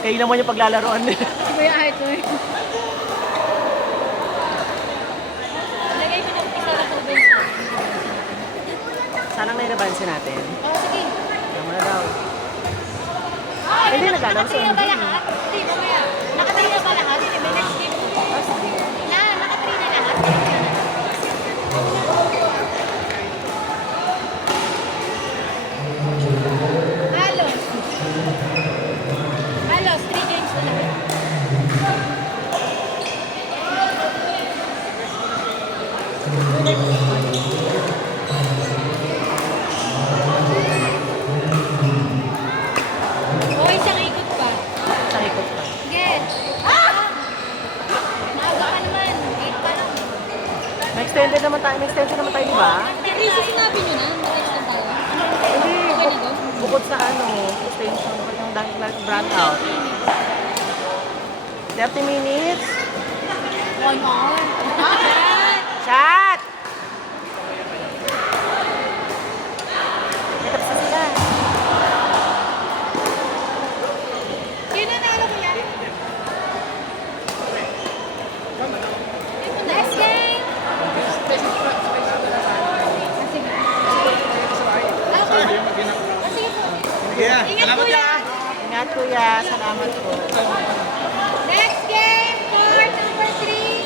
Kayo naman yung paglalaroan nila. Si Kuya Arthur. Lagay ko na isa na tubig. Sana may rebansin natin. Oo, sige. Tama na daw. Ay, Hindi, naglalaro sa nakatry na ba NBA. lahat? Hindi, mamaya. Nakatry na ba lahat? Hindi, may next game. Nakatry na lahat? Halos. Halos, 3 games na lang. O, isang ikot pa. Isang ikot pa. Sige. Ah! Maaga ka naman. 8 pa lang. May extended naman tayo, di ba? Hindi, sinabi nyo na. Mag-extend tayo. Hindi, Okay na doon? bukod sa extension, bukod yung brand out. 30 minutes. 1 hour. Chat! Tapos na sila. Sino nalo ko yan? Next game! Ingat kuya! Ingat kuya, salamat po. Next game, court number 3.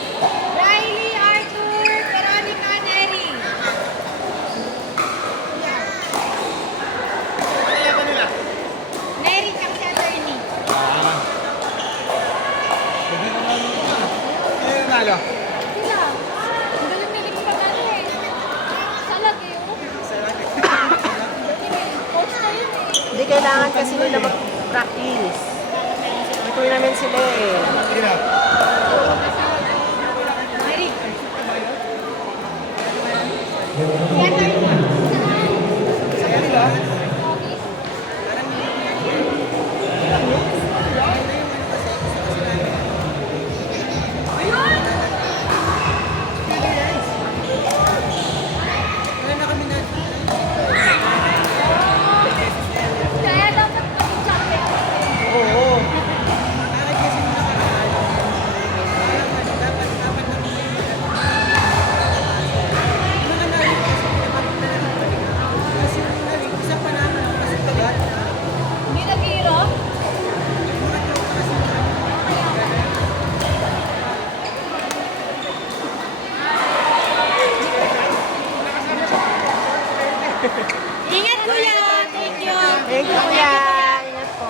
Riley, Arthur, Veronica, Neri. Neri, tsaka si attorney. Nalo. Sila. Ang galing nilig pa gano eh. Salag eh, oh. Coach na yun eh. Hindi kailangan kasi nila mag-practice. May tournament sila eh. Neri. Yan tayo. Sa kanila? Kaya dapat maging champion. Oo. Hindi nag-iirap. Ingat kuya! Thank you! Thank you kuya. Ingat po.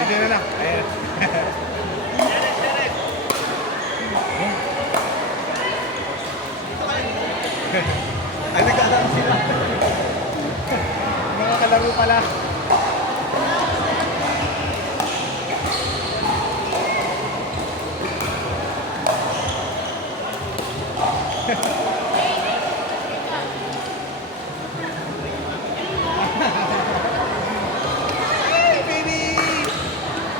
Hindi na lang. Ayan. Ay, nagkakaroon sila. Mga kalaro pala. Hey, baby!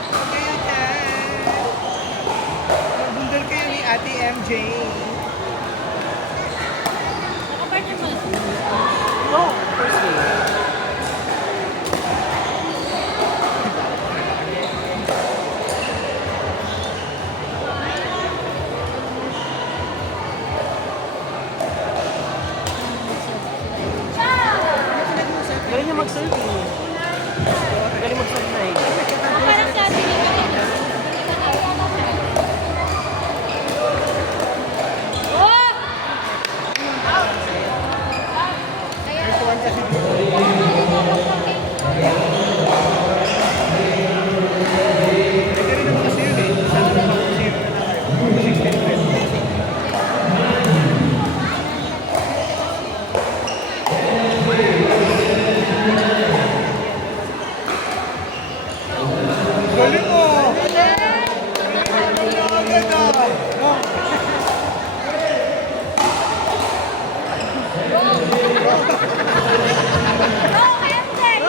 Huwag kayo dyan. Magbundol kayo ni Ate MJ. Nakapartner mo. Oh, first game. Galing niya mag-serve eh. Galing mag-serve na eh. Parang sabi niya kanina. Oh! May tuwan kasi dito. May ganun naman kasi yun eh. Isang zero na tayo. 16 Galing mo! Galing mo! Oh, Emden!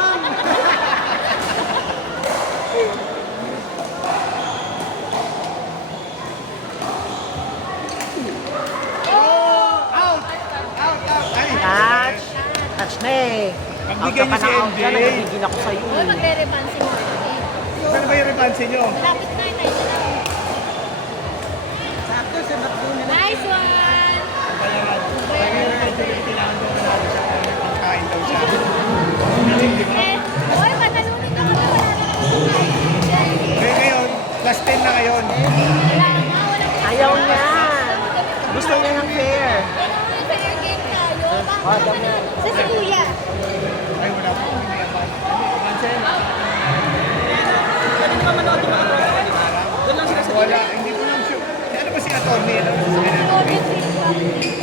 Touch. Touch na eh. Pagbigyan niyo si Out ka pa na out MJ. ka, nagigigil ako sa'yo Oh, eh. magre-reban si Marty. Saan ba yung rebansin nyo? Malapit na, tayo na lang. Sakto, sa bakto nila. Nice one! Bayaran. Bayaran kay Julie, kailangan daw manalo siya kung may pangkain daw siya. Galing, di ba? Eh, oy, patalunin ka kami. Wala na akong kumain. Eh, ngayon, plus 10 na ngayon. Wala na, wala na. Ayaw niya. Gusto niya ng fair. Kailangan fair game tayo. Bakit naman na? Sa si Kuya. Ay, wala po. Hindi yan ba? Vincent? Pwede naman manood yung mga tropa, di ba? Doon lang sila sa Wala, hindi ko lang sure. Eh, ano ba si Atty? Ano ba si Atty?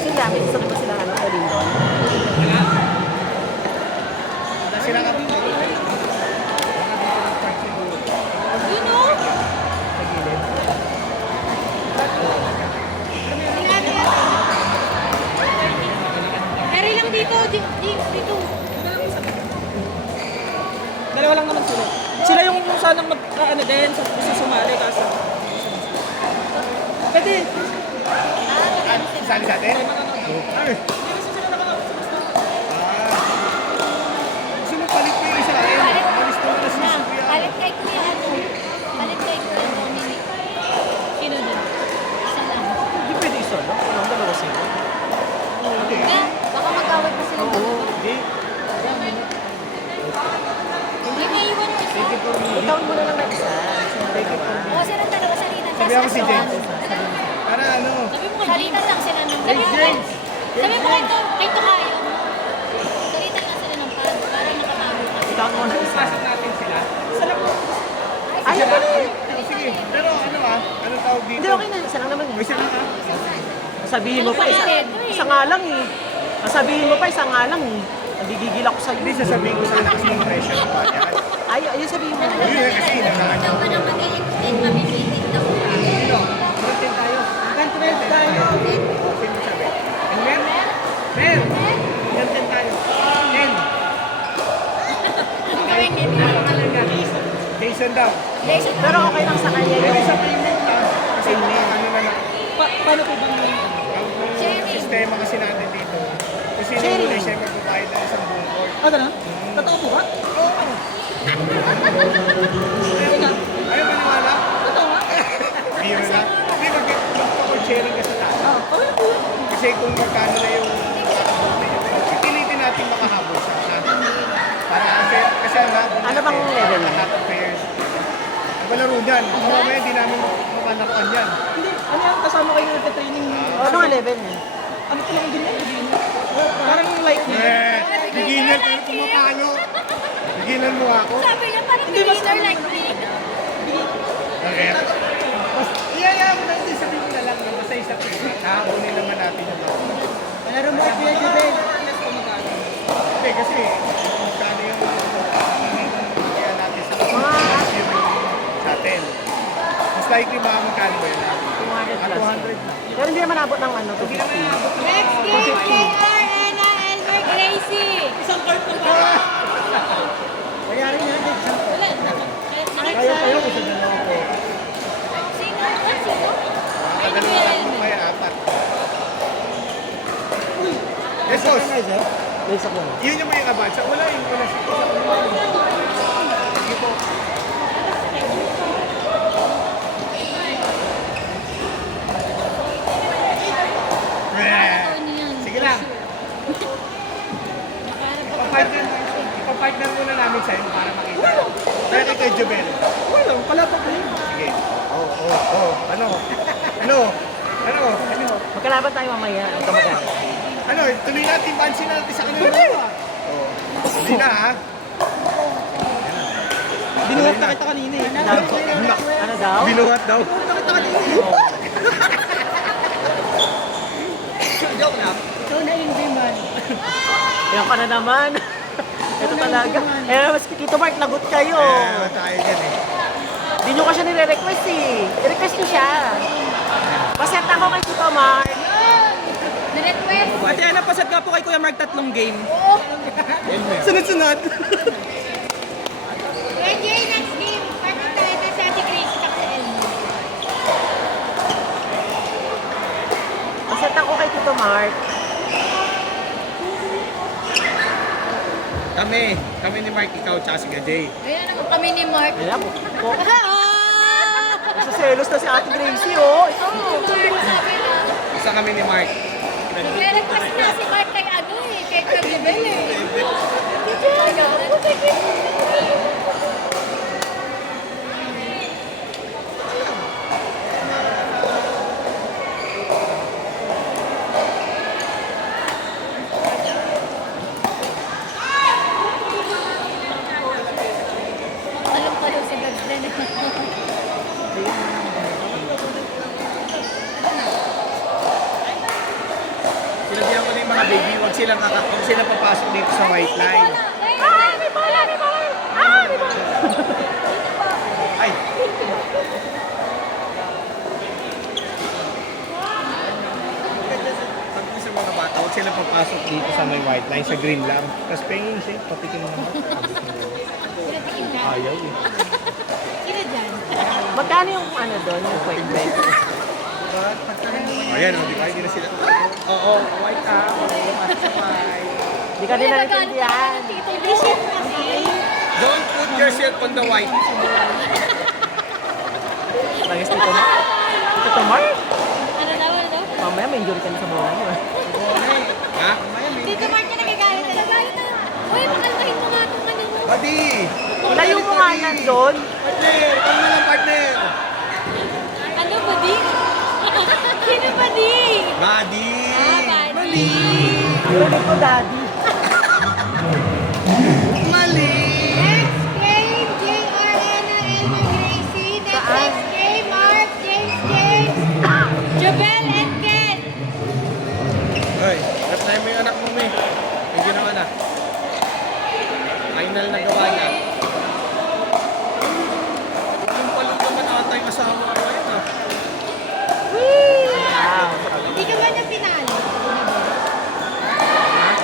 Sila, may gusto ba sila ano, alin doon? Wala sila ka dito. You know? Tingnan mo yan. Dari lang dito, dito. Dalawa lang naman sila. Sila yung sanang ano din, sa sumali kaso. Pwede. Ah, sali sa atin? Ay. Gusto mo palit ko yung Israel? Malis naman na si Kuya. Palit kay Kuya ano? Palit kay Kuya Dominic. Sino din? Isa lang. Hindi pwede isa, no? Walang dalawa sila. Hindi. Nga, baka mag-away pa sila. Hindi. Hindi may iwan yung isa. Itawin mo na lang ng isa. Sila dalawa. O, sila dalawa, salita. Sabi ako si James. Para ano? Sabi mo kay Salita lang sila ng... Sabi mo kay Tokayo. Salita lang sila ng pad. Para nakatago ka. Itawin mo na isa. natin sila. Isa lang po. Ay, Ayaw sila. na eh. Sige. Pero ano anong tawag dito? Hindi, okay na. Isa lang naman May eh. sila ka? Sabihin mo pa, isa nga lang eh. Sabihin mo pa, isa nga lang eh. Nagigigil ako sa'yo. Hindi sasabihin ko sana kasi yung pressure pa. Yan. Ayun sabihin mo. Yun kasi naman. Daw pa na mag-i-extend, mamipitin daw. Sino? Content tayo. Content tayo. Sino sabi? And Mer? Mer! Content tayo. Ken. Ang gawin nito. Jason daw. Jason, Pero okay lang sa kanya Pero yun. sa payment ha. Kasi ano na lang. Paano po bang Ang Sharing. sistema kasi natin dito. Kung sino Sharing. muna siya magbabayad ng isang buong court. Ah, gano'n? Totoo po ba? Oo. Ayaw maniwala? Totoo nga. Biro na. Hindi, mag-court sharing kasi tayo. Ah, okay po. Kasi kung magkano na yung pilitin natin makahabol sa natin. Para kasi ang habol Ano bang level? Lahat ng players. Malaro dyan. Mamaya hindi namin mapanakuan yan. Hindi, ano yan? Kasama kayo nagte-training. Ano nga level niya? Ano po lang din yan? Parang like Bigilan pero pumapalo. Bigilan mo ako. sabi niya parang beginner like me. Okay. Iyaya mo na hindi sabihin mo na lang na basta isa pwede. Nakakunin naman natin yung mga. Ano mo Kuya Jubel? Hindi kasi magkano yung kaya natin sa yung sa atin. Mas likely baka magkano ba yun? 200 plus. 200. Pero hindi naman abot ng ano, 250. Next game, JR, Anna, Elmer, Gracie. Isang card na ba? Mayari niya din. Wala na. Kaya kayo kasi dalawa ko. Sino? Sino? Ay, Dalawa Kuya lang Elmer. kaya apat. Yes, boss. May isa ko. Yun yung may abansa. Wala yung wala sa Sige po. Ano yan? Sige lang. Ipapartner muna namin sa'yo para makita. Kaya kay Jubel. Wala, palapak na yun. Sige. Ano? Ano? Ano? Ano? Magkalaban tayo mamaya. Ang kamagana. Ano? Tuloy natin, pansin natin sa kanila. Oo. Hindi na ha? Binuhat na kita kanina eh. Ano daw? Binuhat daw. Nakita kanina eh. Joke lang. Ikaw na yung demand. Yan ka na naman. Ito talaga. Eh, mas Tito Mark, lagot kayo. Tayo dyan eh. Hindi nyo ka siya nire-request eh. I-request nyo siya. Paset ako kay Tito Mark. Na-request. Ate Ana, paset nga po kay Kuya Mark 3 game. Oo. Sunod-sunod. Kuya Jay, next game. Partner tayo na sa Ate Grace at sa Elmer. Paset ako kay Tito Mark. Kami ni Mark, ikaw, tsaka si Gajay. Ayan naman kami ni Mark. Ayan po. Ah! Nagsaselos na si Ate Gracie, oh. Sabi na. Isa kami ni Mark. Nagre-request na si Mark kay ano eh, kay Carnival eh. Talong-talong si Gags din. Sinabihan ko na yung mga baby, huwag silang papasok dito sa white line. Ah, may bola, may bola! Ah, may bola! Ay! Sabi ko sa mga bata, huwag silang papasok dito sa may white line, sa green lang. Tapos pengin siya, patikin mo naman. Pinatikin ka. Ayaw eh. Sino dyan? Magkano yung ano doon, yung quick bet? Ayan, di ba? Hindi na sila. Oo, white ka. Hindi ka din naintindihan. Hindi siya kasi. Don't put yourself on the white. Nangis Tito Mark. Tito Mark? Ano daw, ano daw? Mamaya may injury ka na sa bola niyo. Ha? Dito Mark niya nagagalit na. Nagagalit na. Uy, pakalmahin mo nga itong ano mo. Buddy! Layo mo nga yan doon. Partner! Ano na lang, partner? Ano ba di? Sino ba di? Buddy! Ah, Buddy. Ulit ko, Daddy. Mali! Next game, JRN and Elma Gracie. Next game, Mark, James, Jobel, and Ken. Hoy, reply mo yung anak mo, May. Medyo naman na. Final na gawa niya. Yung palong naman ata yung kasama ko ngayon, ah. Wow. Hindi ka ba niya pinalo?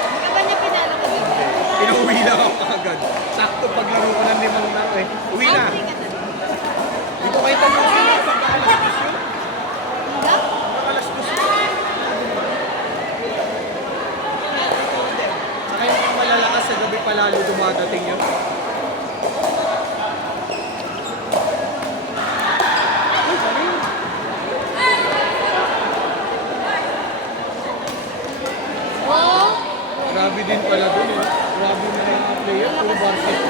Hindi ka ba niya pinalo kagabi? Inuwi na ako agad. Sakto paglaro ko ng 5 na ako eh. Uwi na. Outing ka na. Hindi ko kayo tapusin yun. Pagkakalas yun. Hanggang? Pagkakalas yun. Saka yung malalakas sa gabi palalo dumadating yun. Oh! Grabe din pala dun eh. Grabe na yung mga player. Puro varsity.